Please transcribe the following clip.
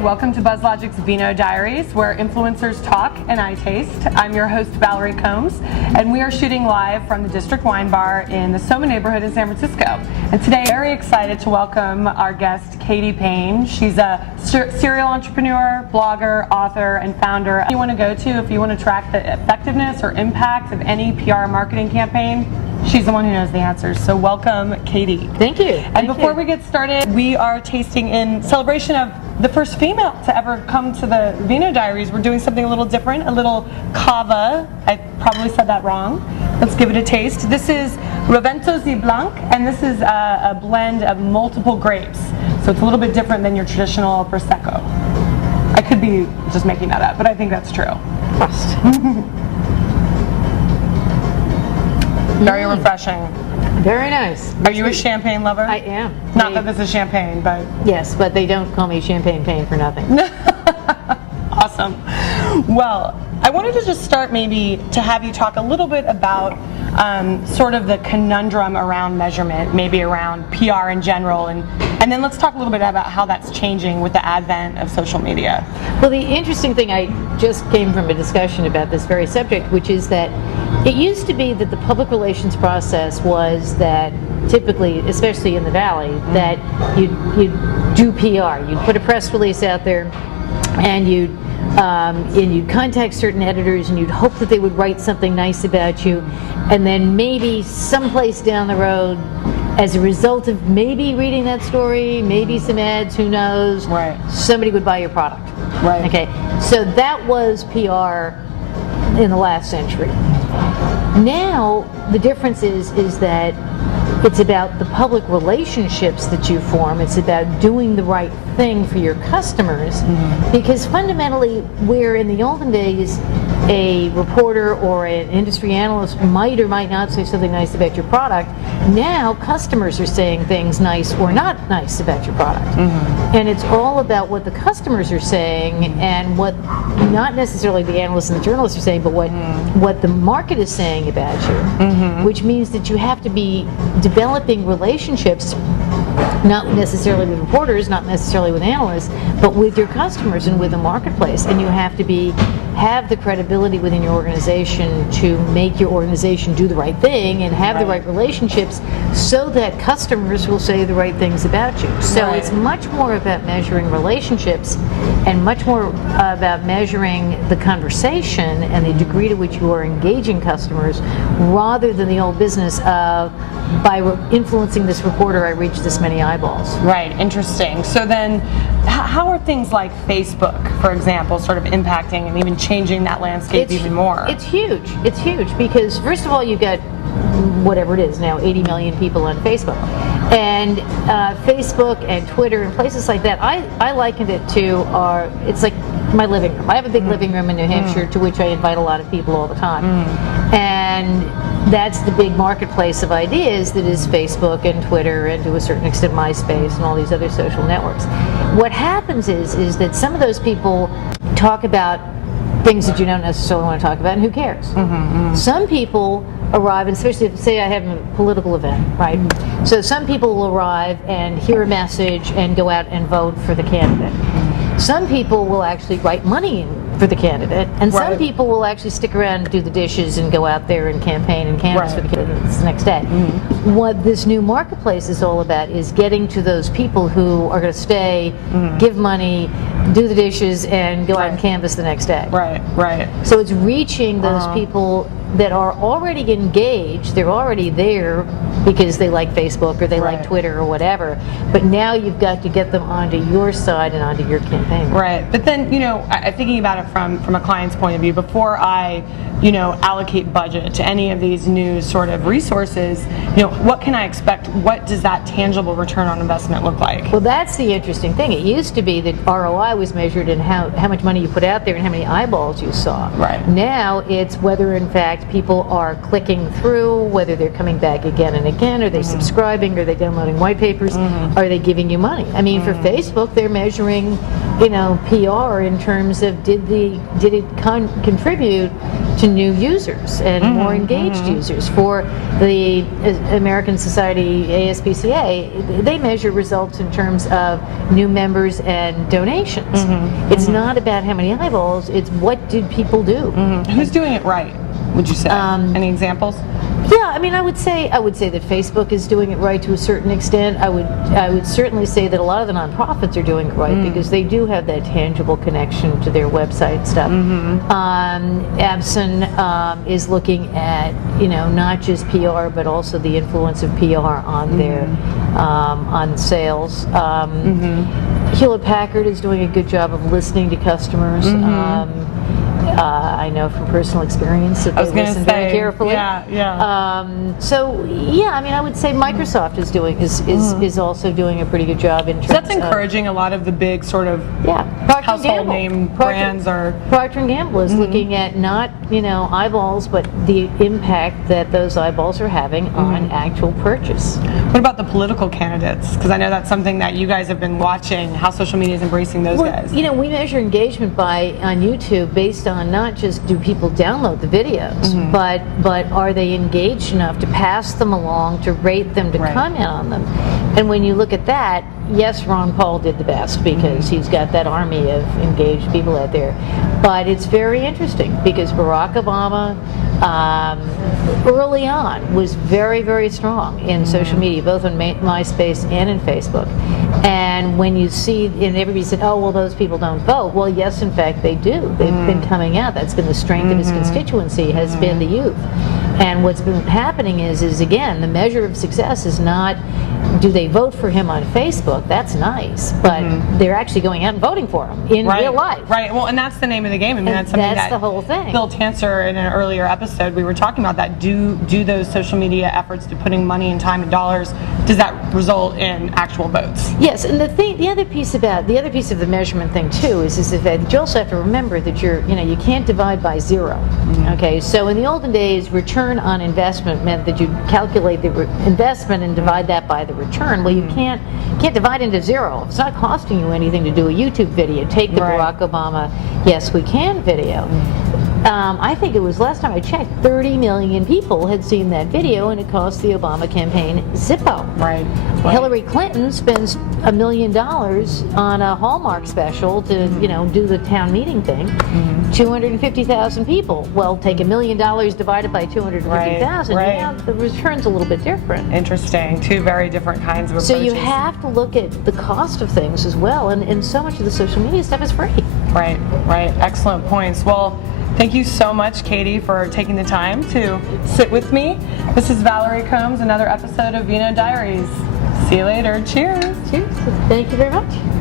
welcome to BuzzLogic's Vino Diaries, where influencers talk and I taste. I'm your host, Valerie Combs, and we are shooting live from the District Wine Bar in the Soma neighborhood in San Francisco. And today, very excited to welcome our guest, Paine. She's a serial entrepreneur, blogger, author, and founder. You want to go to if you want to track the effectiveness or impact of any PR marketing campaign. She's the one who knows the answers. So welcome, Katie. Thank you. And before we get started, we are tasting in celebration of the first female to ever come to the Vino Diaries. We're doing something a little different, a little cava. I probably said that wrong. Let's give it a taste. This is Rovento Zi Blanc, and this is a blend of multiple grapes. So it's a little bit different than your traditional Prosecco. I could be just making that up, but I think that's true. Trust. Very refreshing. Very nice. Are you a champagne lover? I am. Not that this is champagne, but... Yes, but they don't call me Champagne Paine for nothing. Awesome. Well, I wanted to just start maybe to have you talk a little bit about sort of the conundrum around measurement, maybe around PR in general, and then let's talk a little bit about how that's changing with the advent of social media. Well, the interesting thing, I just came from a discussion about this very subject, which is that it used to be that the public relations process was that typically, especially in the Valley, that you'd do PR. You'd put a press release out there and you'd contact certain editors and you'd hope that they would write something nice about you, and then maybe someplace down the road, as a result of maybe reading that story, maybe some ads, who knows, right, somebody would buy your product. Right. Okay, so that was PR in the last century. Now the difference is that it's about the public relationships that you form. It's about doing the right thing for your customers, because fundamentally, where in the olden days a reporter or an industry analyst might or might not say something nice about your product, now customers are saying things nice or not nice about your product. And it's all about what the customers are saying and what not necessarily the analysts and the journalists are saying, but what the market is saying about you, which means that you have to be developing relationships, not necessarily with reporters, not necessarily with analysts, but with your customers and with the marketplace. And you have to have the credibility within your organization to make your organization do the right thing and have the right relationships so that customers will say the right things about you. So it's much more about measuring relationships and much more about measuring the conversation and the degree to which you are engaging customers, rather than the old business of, by influencing this reporter, I reach this many eyeballs. Right, interesting. So then, how are things like Facebook, for example, sort of impacting and even changing that landscape even more? It's huge. It's huge because, first of all, you've got whatever it is now, 80 million people on Facebook. And Facebook and Twitter and places like that, I likened it to it's like my living room. I have a big living room in New Hampshire to which I invite a lot of people all the time. And that's the big marketplace of ideas that is Facebook and Twitter and to a certain extent MySpace and all these other social networks. What happens is that some of those people talk about things that you don't necessarily want to talk about, and who cares? Some people arrive, and especially if, say, I have a political event, right? So some people will arrive and hear a message and go out and vote for the candidate. Some people will actually write money for the candidate, and some people will actually stick around and do the dishes and go out there and campaign and canvass for the candidates the next day. What this new marketplace is all about is getting to those people who are going to stay, give money, do the dishes, and go out and canvass the next day. Right. So it's reaching those people that are already engaged, they're already there because they like Facebook or they like Twitter or whatever, but now you've got to get them onto your side and onto your campaign. Right, but then, I'm thinking about it from a client's point of view. Before I, allocate budget to any of these new sort of resources, what can I expect? What does that tangible return on investment look like? Well, that's the interesting thing. It used to be that ROI was measured in how much money you put out there and how many eyeballs you saw. Right. Now it's whether in fact people are clicking through, whether they're coming back again and again, are they subscribing, are they downloading white papers, are they giving you money? I mean, for Facebook, they're measuring, PR in terms of did it contribute to new users and more engaged users. For the American Society ASPCA, they measure results in terms of new members and donations. It's not about how many eyeballs, it's what did people do. Who's doing it right, would you say? Any examples? Yeah, I mean, I would say that Facebook is doing it right to a certain extent. I would certainly say that a lot of the nonprofits are doing it right because they do have that tangible connection to their website stuff. Abson is looking at not just PR but also the influence of PR on their on sales. Hewlett Packard is doing a good job of listening to customers. I know from personal experience that they listen very carefully. So yeah, I mean, I would say Microsoft is also doing a pretty good job in terms. So that's encouraging. A lot of the big sort of household name brands are. Procter & Gamble is looking at not eyeballs, but the impact that those eyeballs are having on actual purchase. What about the political candidates? Because I know that's something that you guys have been watching. How social media is embracing those guys. We measure engagement on YouTube based on not just do people download the videos, but are they engaged enough to pass them along, to rate them, to comment on them. And when you look at that, yes, Ron Paul did the best because he's got that army of engaged people out there. But it's very interesting because Barack Obama early on was very, very strong in social media, both on MySpace and in Facebook. And when you see, and everybody said, oh, well, those people don't vote. Well, yes, in fact, they do. They've been coming out. That's been the strength of his constituency, has been the youth. And what's been happening is again, the measure of success is not, do they vote for him on Facebook? That's nice, but they're actually going out and voting for him in real life. Right. Well, and that's the name of the game. I mean, that's something the whole thing. Bill Tancer, in an earlier episode, we were talking about that. Do those social media efforts to putting money and time and dollars, does that result in actual votes? Yes, and the other piece of the measurement thing too is that you also have to remember that you can't divide by zero. Okay, so in the olden days, return on investment meant that you calculate the investment and divide that by the return. Well, you can't divide into zero. It's not costing you anything to do a YouTube video. Take the Barack Obama "Yes We Can" video. I think it was, last time I checked, 30 million people had seen that video, and it cost the Obama campaign Zippo. Right. Hillary Clinton spends $1 million on a Hallmark special to do the town meeting thing. 250,000 people. Well, take $1 million divided by 250,000. Yeah, the return's a little bit different. Interesting. Two very different kinds of approaches. So you have to look at the cost of things as well, and so much of the social media stuff is free. Right. Excellent points. Well, thank you so much, Katie, for taking the time to sit with me. This is Valerie Combs, another episode of Vino Diaries. See you later. Cheers. Cheers. Thank you very much.